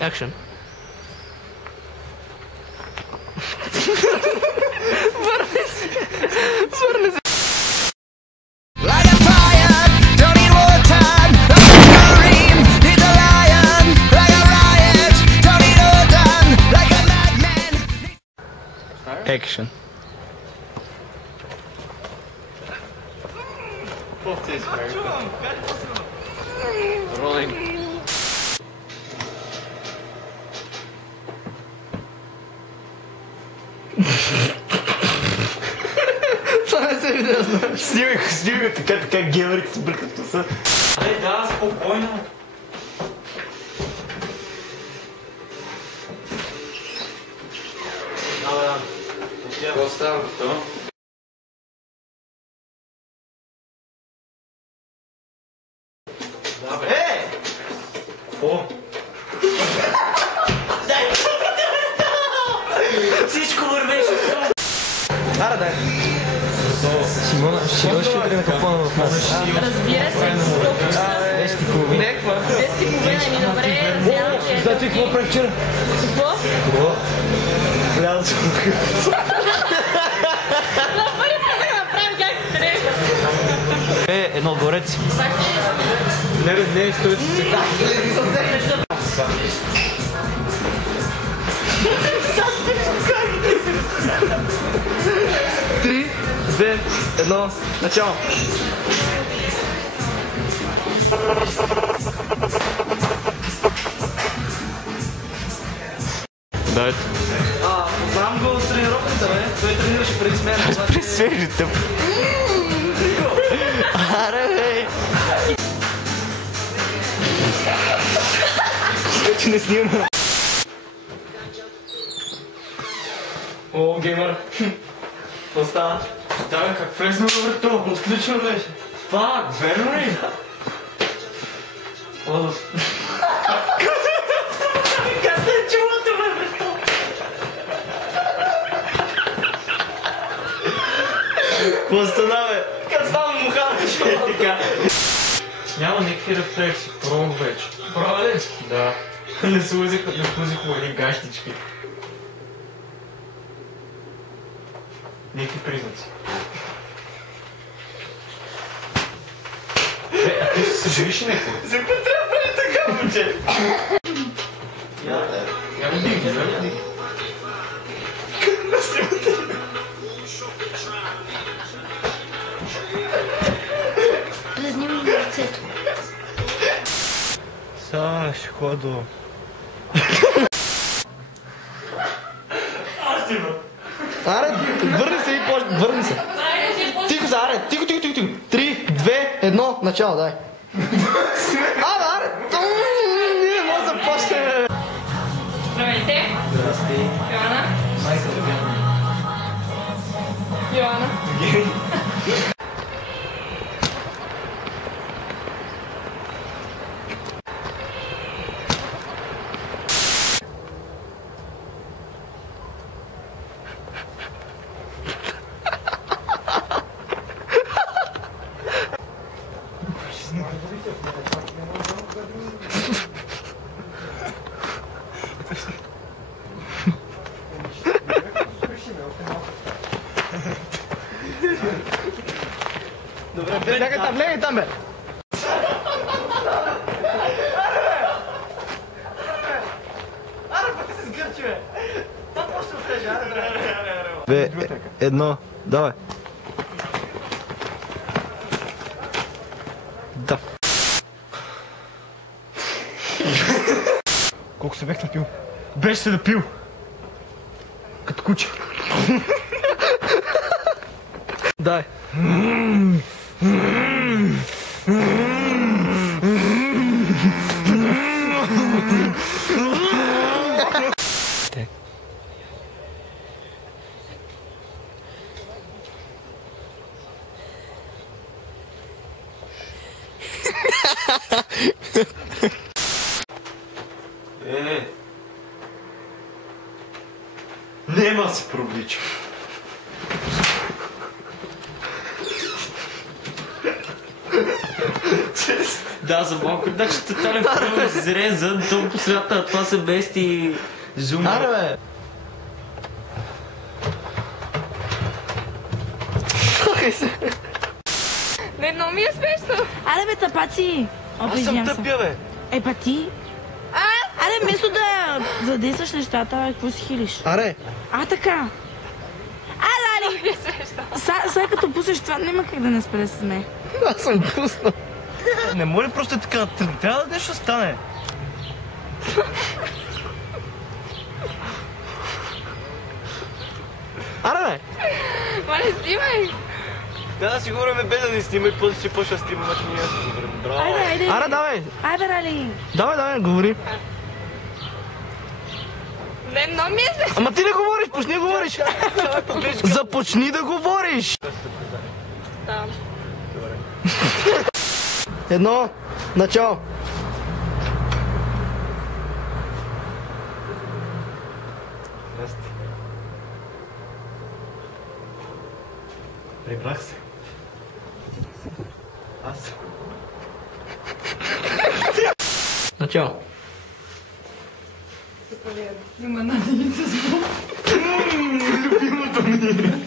Action. Върни се! Върни се! Like a fire, don't need more time. Like a marine, he's a lion. Like a riot, don't need no time. Like a madman. Action. Rolling. Това не се видя, знаеш. Снимай така гелерите се бъркат в носа. Да, спокойно. Какво става? Какво? Всичко вървеше. Ара, дай. Симона, ще имаш ли време капона в нас? Разбира се, колко часа? 10:30. Не, какво? 10:30, ми добре, вземам че... Знаете ли какво правих вчера? Какво? Какво? Вляза се в къща. На първи път да направим как трябва. Едно горец. Не, стойте се. Три, две, едно, начало. Дайте. Знам го от тренировката, бе. Той тренираше преди смяна. Присвежи тъп. Аре, бе. Вече не снима. О, геймър. Какво става? Става как влезна във върто. Отключено беше. Фак, верно ли? Как сте чулото, бе, брато? Какво стана, бе? Как става мухаваш? Така. Няма никакви рефлекси, пробвах вече. Права ли? Да. Не слузих едни гащички. Никакви признаци. А ти се съживиш някакво? За какво трябва ли така, момче? Я не дигни, да не дигни. Разнимай ми лицето. Сега ще ходя. Аре, върни се и върни се. Тихо се, аре, тихо. 3, 2, 1, начало, дай. Аре, ние може да започнем. Здравейте. Здрасти. Йоана. Йоана. Добре, легай там, бе. Аре, пък ти се сгърчи, бе. Това почва да влезе, аре. 2, 1, давай. Да. Колко се бях напил? Беше се напил. Като куче. Дай. Нема се провлича. Да, за малко. Значи тотален пълно изрезан, то по средата, това са бести зуми. Аре, бе! Не, много ми е смешно. Аре бе, тапаци! Аз съм тъпя, бе. Е, па ти? Аре, вместо да задействаш нещата, какво си хилиш? Аре! Така. Али! Много ми е смешно. Сега като пуснеш това, няма как да не спре с ме. Аз съм пуснал. Не може ли просто така? Трябва да нещо стане. Аре, бе! Ма не снимай. Да, си говорим без да ни снимай, после ще почва да снимам, значи ние се говорим. Браво. Айде. Аре, давай! Айде, Рали. Давай, говори. Не, много ми е смешно. Ама ти не говориш, почни да говориш! Започни да говориш! Да. Едно, начало. Прибрах се. Аз. Начало. Има наденица с Любимото ми.